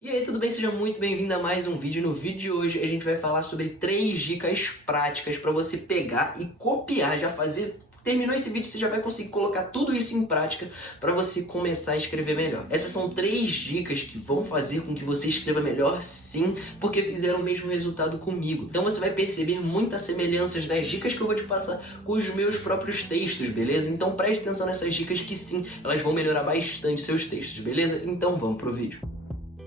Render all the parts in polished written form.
E aí, tudo bem? Seja muito bem-vindo a mais um vídeo. No vídeo de hoje a gente vai falar sobre 3 dicas práticas para você pegar e copiar, já fazer. Terminou esse vídeo, você já vai conseguir colocar tudo isso em prática para você começar a escrever melhor. Essas são 3 dicas que vão fazer com que você escreva melhor, sim, porque fizeram o mesmo resultado comigo. Então você vai perceber muitas semelhanças das dicas que eu vou te passar com os meus próprios textos, beleza? Então preste atenção nessas dicas que sim, elas vão melhorar bastante seus textos, beleza? Então vamos pro vídeo.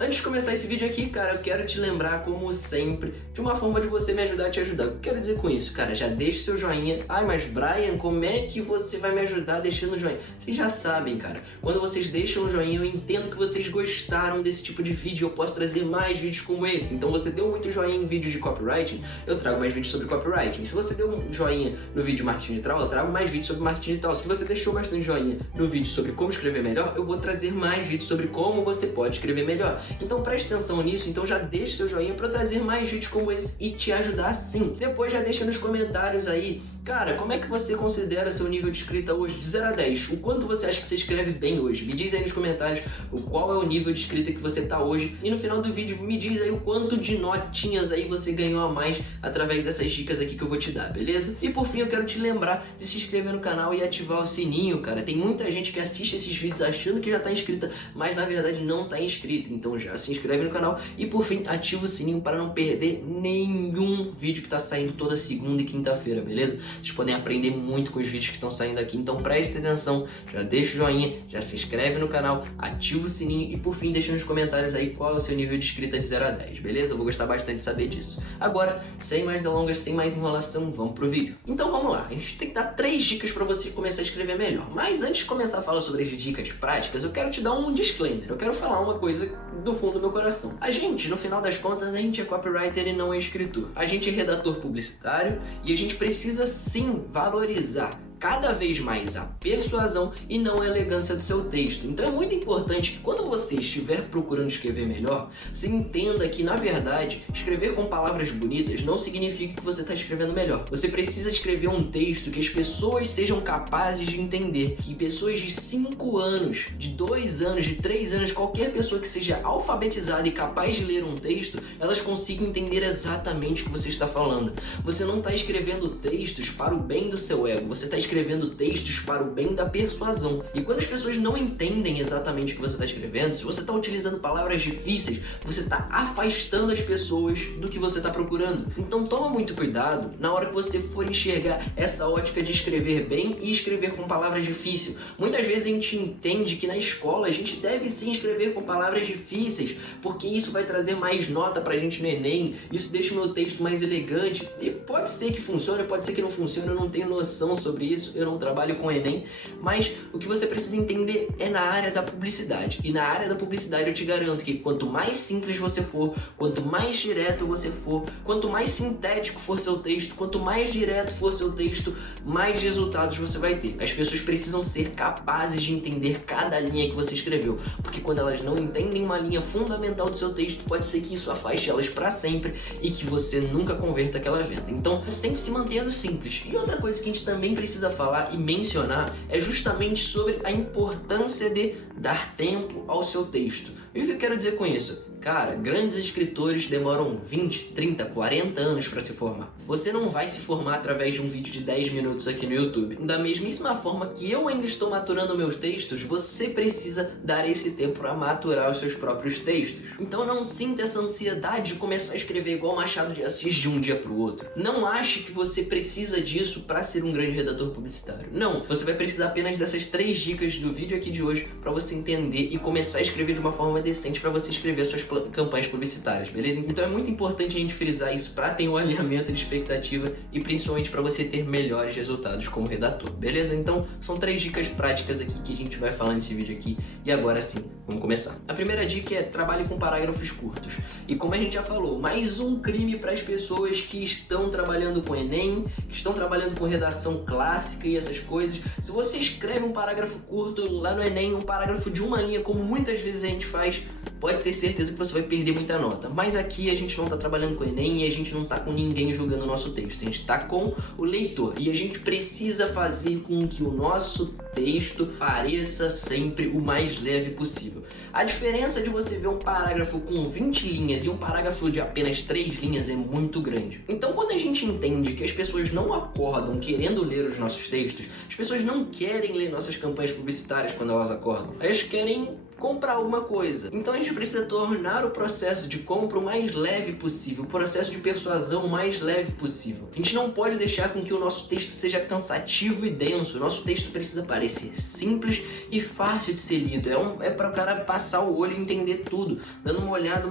Antes de começar esse vídeo aqui, cara, eu quero te lembrar, como sempre, de uma forma de você me ajudar a te ajudar. O que eu quero dizer com isso, cara? Já deixa seu joinha. Ai, mas Brian, como é que você vai me ajudar deixando o joinha? Vocês já sabem, cara. Quando vocês deixam o joinha, eu entendo que vocês gostaram desse tipo de vídeo. Eu posso trazer mais vídeos como esse. Então, você deu muito joinha em vídeo de copywriting, eu trago mais vídeos sobre copywriting. Se você deu um joinha no vídeo marketing digital, eu trago mais vídeos sobre marketing digital. Se você deixou bastante joinha no vídeo sobre como escrever melhor, eu vou trazer mais vídeos sobre como você pode escrever melhor. Então, preste atenção nisso, então já deixa seu joinha para eu trazer mais vídeos como esse e te ajudar sim. Depois já deixa nos comentários aí, cara, como é que você considera seu nível de escrita hoje de 0 a 10? O quanto você acha que você escreve bem hoje? Me diz aí nos comentários qual é o nível de escrita que você tá hoje e no final do vídeo me diz aí o quanto de notinhas aí você ganhou a mais através dessas dicas aqui que eu vou te dar, beleza? E por fim eu quero te lembrar de se inscrever no canal e ativar o sininho, cara. Tem muita gente que assiste esses vídeos achando que já tá inscrita, mas na verdade não tá inscrita, então já se inscreve no canal e por fim ativa o sininho para não perder nenhum vídeo que está saindo toda segunda e quinta-feira, beleza? Vocês podem aprender muito com os vídeos que estão saindo aqui, então preste atenção, já deixa o joinha, já se inscreve no canal, ativa o sininho e por fim deixa nos comentários aí qual é o seu nível de escrita de 0 a 10, beleza? Eu vou gostar bastante de saber disso. Agora, sem mais delongas, sem mais enrolação, vamos pro vídeo. Então vamos lá, a gente tem que dar 3 dicas para você começar a escrever melhor, mas antes de começar a falar sobre as dicas práticas, eu quero te dar um disclaimer, eu quero falar uma coisa do fundo do meu coração. A gente, no final das contas, a gente é copywriter e não é escritor. A gente é redator publicitário e a gente precisa sim valorizar cada vez mais a persuasão e não a elegância do seu texto. Então é muito importante que quando você estiver procurando escrever melhor, você entenda que, na verdade, escrever com palavras bonitas não significa que você está escrevendo melhor. Você precisa escrever um texto que as pessoas sejam capazes de entender, que pessoas de 5 anos, de 2 anos, de 3 anos, qualquer pessoa que seja alfabetizada e capaz de ler um texto, elas consigam entender exatamente o que você está falando. Você não está escrevendo textos para o bem do seu ego, você está escrevendo textos para o bem da persuasão. E quando as pessoas não entendem exatamente o que você está escrevendo, se você está utilizando palavras difíceis, você está afastando as pessoas do que você está procurando. Então toma muito cuidado na hora que você for enxergar essa ótica de escrever bem e escrever com palavras difíceis. Muitas vezes a gente entende que na escola a gente deve sim escrever com palavras difíceis, porque isso vai trazer mais nota pra gente no Enem, isso deixa o meu texto mais elegante. E pode ser que funcione, pode ser que não funcione, eu não tenho noção sobre isso. Eu não trabalho com Enem, mas o que você precisa entender é na área da publicidade. E na área da publicidade eu te garanto que quanto mais simples você for, quanto mais direto você for, quanto mais sintético for seu texto, quanto mais direto for seu texto, mais resultados você vai ter. As pessoas precisam ser capazes de entender cada linha que você escreveu, porque quando elas não entendem uma linha fundamental do seu texto, pode ser que isso afaste elas para sempre e que você nunca converta aquela venda. Então, sempre se mantendo simples. E outra coisa que a gente também precisa falar e mencionar é justamente sobre a importância de dar tempo ao seu texto. E o que eu quero dizer com isso? Cara, grandes escritores demoram 20, 30, 40 anos para se formar. Você não vai se formar através de um vídeo de 10 minutos aqui no YouTube. Da mesmíssima forma que eu ainda estou maturando meus textos, você precisa dar esse tempo para maturar os seus próprios textos. Então não sinta essa ansiedade de começar a escrever igual Machado de Assis de um dia para o outro. Não ache que você precisa disso para ser um grande redator publicitário. Não, você vai precisar apenas dessas 3 dicas do vídeo aqui de hoje para você entender e começar a escrever de uma forma decente para você escrever suas campanhas publicitárias, beleza? Então é muito importante a gente frisar isso para ter um alinhamento de expectativa e principalmente para você ter melhores resultados como redator, beleza? Então são 3 dicas práticas aqui que a gente vai falar nesse vídeo aqui e agora sim, vamos começar. A primeira dica é trabalhe com parágrafos curtos. E como a gente já falou, mais um crime para as pessoas que estão trabalhando com Enem, que estão trabalhando com redação clássica e essas coisas. Se você escreve um parágrafo curto lá no Enem, um parágrafo de uma linha, como muitas vezes a gente faz, pode ter certeza que você vai perder muita nota. Mas aqui a gente não está trabalhando com o Enem e a gente não está com ninguém julgando o nosso texto. A gente está com o leitor e a gente precisa fazer com que o nosso texto pareça sempre o mais leve possível. A diferença de você ver um parágrafo com 20 linhas e um parágrafo de apenas 3 linhas é muito grande. Então, quando a gente entende que as pessoas não acordam querendo ler os nossos textos, as pessoas não querem ler nossas campanhas publicitárias quando elas acordam, elas querem comprar alguma coisa. Então a gente precisa tornar o processo de compra o mais leve possível, o processo de persuasão o mais leve possível. A gente não pode deixar com que o nosso texto seja cansativo e denso. O nosso texto precisa parecer simples e fácil de ser lido. É para o cara passar o olho e entender tudo, dando uma olhada,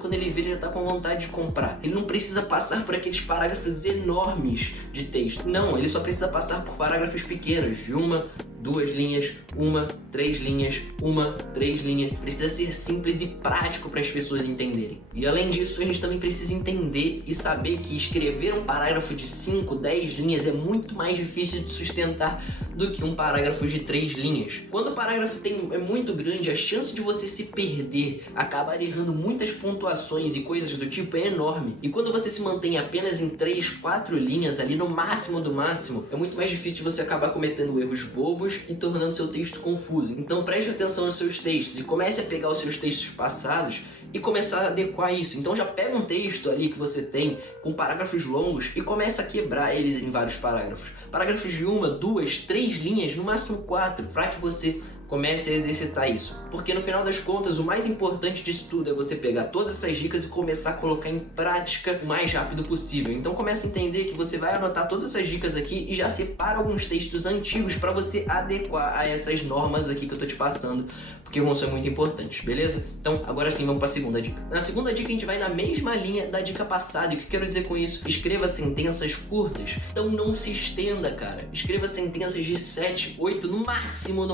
quando ele vê ele já está com vontade de comprar. Ele não precisa passar por aqueles parágrafos enormes de texto. Não, ele só precisa passar por parágrafos pequenos, de 1, 2 linhas, 1, 3 linhas, 1, 3 linhas. Precisa ser simples e prático para as pessoas entenderem. E além disso, a gente também precisa entender e saber que escrever um parágrafo de 5, 10 linhas é muito mais difícil de sustentar do que um parágrafo de 3 linhas. Quando o parágrafo é muito grande, a chance de você se perder, acabar errando muitas pontuações e coisas do tipo é enorme. E quando você se mantém apenas em 3, 4 linhas ali no máximo do máximo, é muito mais difícil de você acabar cometendo erros bobos e tornando seu texto confuso. Então preste atenção nos seus textos e comece a pegar os seus textos passados e começar a adequar isso. Então já pega um texto ali que você tem com parágrafos longos e começa a quebrar eles em vários parágrafos. Parágrafos de 1, 2, 3 linhas, no máximo 4, para que você comece a exercitar isso. Porque no final das contas, o mais importante disso tudo é você pegar todas essas dicas e começar a colocar em prática o mais rápido possível. Então comece a entender que você vai anotar todas essas dicas aqui e já separa alguns textos antigos para você adequar a essas normas aqui que eu tô te passando, porque vão ser muito importantes, beleza? Então agora sim vamos para a segunda dica. Na segunda dica a gente vai na mesma linha da dica passada. E o que eu quero dizer com isso? Escreva sentenças curtas. Então não se estenda, cara. Escreva sentenças de 7, 8, no máximo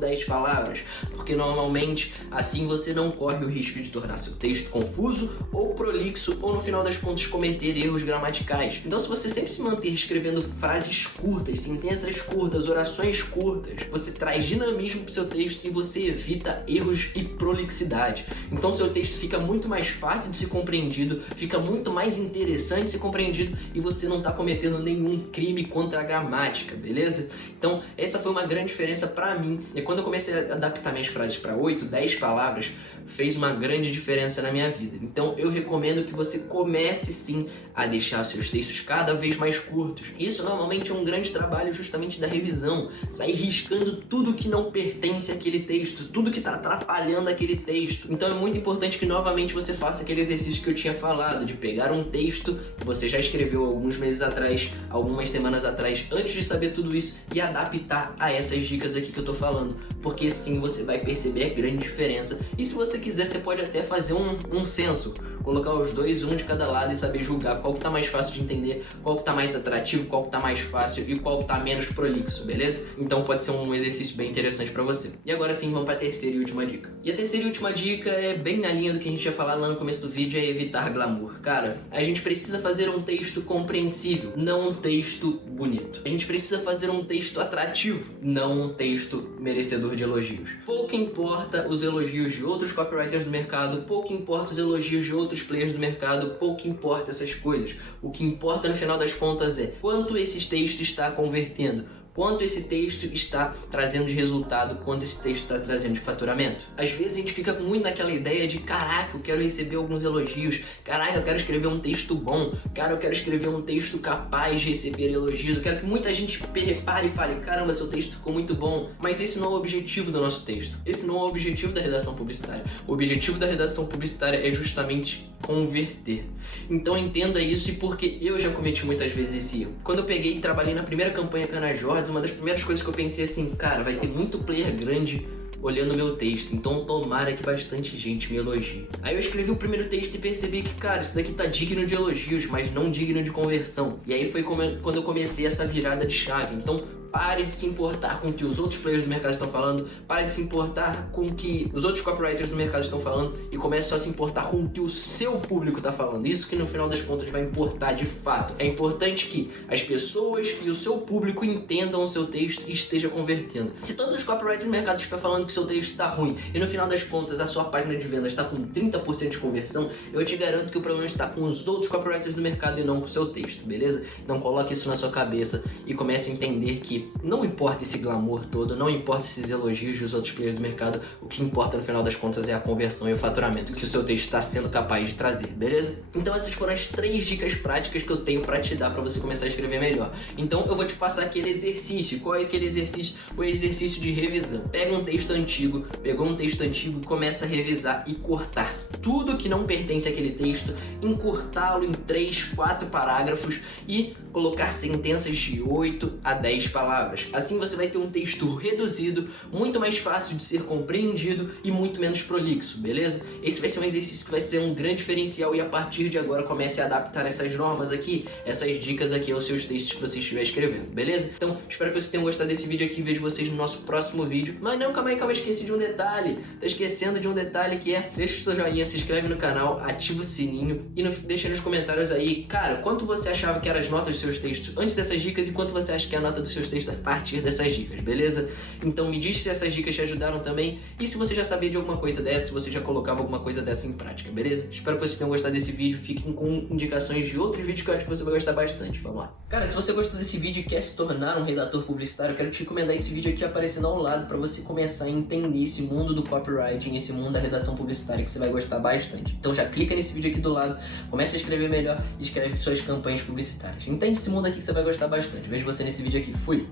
10 palavras, porque normalmente assim você não corre o risco de tornar seu texto confuso ou prolixo ou no final das contas cometer erros gramaticais. Então se você sempre se manter escrevendo frases curtas, sentenças curtas, orações curtas, você traz dinamismo para o seu texto e você evita erros e prolixidade. Então seu texto fica muito mais fácil de ser compreendido, fica muito mais interessante de ser compreendido e você não está cometendo nenhum crime contra a gramática, beleza? Então essa foi uma grande diferença para mim. E quando eu comecei a adaptar minhas frases para 8, 10 palavras, fez uma grande diferença na minha vida. Então eu recomendo que você comece sim a deixar os seus textos cada vez mais curtos. Isso normalmente é um grande trabalho justamente da revisão, sair riscando tudo que não pertence àquele texto, tudo que está atrapalhando aquele texto. Então é muito importante que novamente você faça aquele exercício que eu tinha falado, de pegar um texto que você já escreveu alguns meses atrás, algumas semanas atrás, antes de saber tudo isso, e adaptar a essas dicas aqui que eu tô falando, porque sim você vai perceber a grande diferença. E se você quiser, você pode até fazer um censo, colocar os dois, um de cada lado e saber julgar qual que tá mais fácil de entender, qual que tá mais atrativo, qual que tá mais fácil e qual que tá menos prolixo, beleza? Então pode ser um exercício bem interessante pra você. E agora sim, vamos pra terceira e última dica. E a terceira e última dica é bem na linha do que a gente ia falar lá no começo do vídeo, é evitar glamour. Cara, a gente precisa fazer um texto compreensível, não um texto bonito. A gente precisa fazer um texto atrativo, não um texto merecedor de elogios. Pouco importa os elogios de outros copywriters do mercado, pouco importa os elogios de outros players do mercado, pouco importa essas coisas. O que importa no final das contas é quanto esse texto está convertendo, quanto esse texto está trazendo de resultado, quanto esse texto está trazendo de faturamento. Às vezes a gente fica muito naquela ideia de caraca, eu quero receber alguns elogios, caraca, eu quero escrever um texto bom, cara, eu quero escrever um texto capaz de receber elogios, eu quero que muita gente repare e fale, caramba, seu texto ficou muito bom. Mas esse não é o objetivo do nosso texto, esse não é o objetivo da redação publicitária. O objetivo da redação publicitária é justamente converter. Então entenda isso, e porque eu já cometi muitas vezes esse erro. Quando eu peguei e trabalhei na primeira campanha Canajordas, uma das primeiras coisas que eu pensei assim, cara, vai ter muito player grande olhando meu texto, então tomara que bastante gente me elogie. Aí eu escrevi o primeiro texto e percebi que, cara, isso daqui tá digno de elogios, mas não digno de conversão. E aí foi quando eu comecei essa virada de chave. Então pare de se importar com o que os outros players do mercado estão falando, pare de se importar com o que os outros copywriters do mercado estão falando e comece só a se importar com o que o seu público está falando. Isso que no final das contas vai importar de fato. É importante que as pessoas e o seu público entendam o seu texto e esteja convertendo. Se todos os copywriters do mercado estiverem falando que o seu texto está ruim e no final das contas a sua página de vendas está com 30% de conversão, eu te garanto que o problema está com os outros copywriters do mercado e não com o seu texto, beleza? Então coloque isso na sua cabeça e comece a entender que que não importa esse glamour todo, não importa esses elogios dos outros players do mercado, o que importa no final das contas é a conversão e o faturamento que o seu texto está sendo capaz de trazer, beleza? Então essas foram as 3 dicas práticas que eu tenho para te dar para você começar a escrever melhor. Então eu vou te passar aquele exercício. Qual é aquele exercício? O exercício de revisão. Pega um texto antigo, pegou um texto antigo e começa a revisar e cortar tudo que não pertence àquele texto, encurtá-lo em 3, 4 parágrafos e colocar sentenças de 8 a 10 palavras. Assim você vai ter um texto reduzido, muito mais fácil de ser compreendido e muito menos prolixo, beleza? Esse vai ser um exercício que vai ser um grande diferencial e a partir de agora comece a adaptar essas normas aqui, essas dicas aqui aos seus textos que você estiver escrevendo, beleza? Então, espero que vocês tenham gostado desse vídeo aqui, vejo vocês no nosso próximo vídeo. Mas não, calma aí, esqueci de um detalhe. Tá esquecendo de um detalhe que é, deixa o seu joinha, se inscreve no canal, ativa o sininho e deixa nos comentários aí, cara, quanto você achava que eram as notas dos seus textos antes dessas dicas e quanto você acha que é a nota dos seus textos a partir dessas dicas, beleza? Então me diz se essas dicas te ajudaram também e se você já sabia de alguma coisa dessa, se você já colocava alguma coisa dessa em prática, beleza? Espero que vocês tenham gostado desse vídeo, fiquem com indicações de outros vídeos que eu acho que você vai gostar bastante, vamos lá. Cara, se você gostou desse vídeo e quer se tornar um redator publicitário, eu quero te recomendar esse vídeo aqui aparecendo ao lado para você começar a entender esse mundo do copywriting, esse mundo da redação publicitária que você vai gostar bastante. Então já clica nesse vídeo aqui do lado, começa a escrever melhor e escreve suas campanhas publicitárias. Entende esse mundo aqui que você vai gostar bastante. Vejo você nesse vídeo aqui. Fui!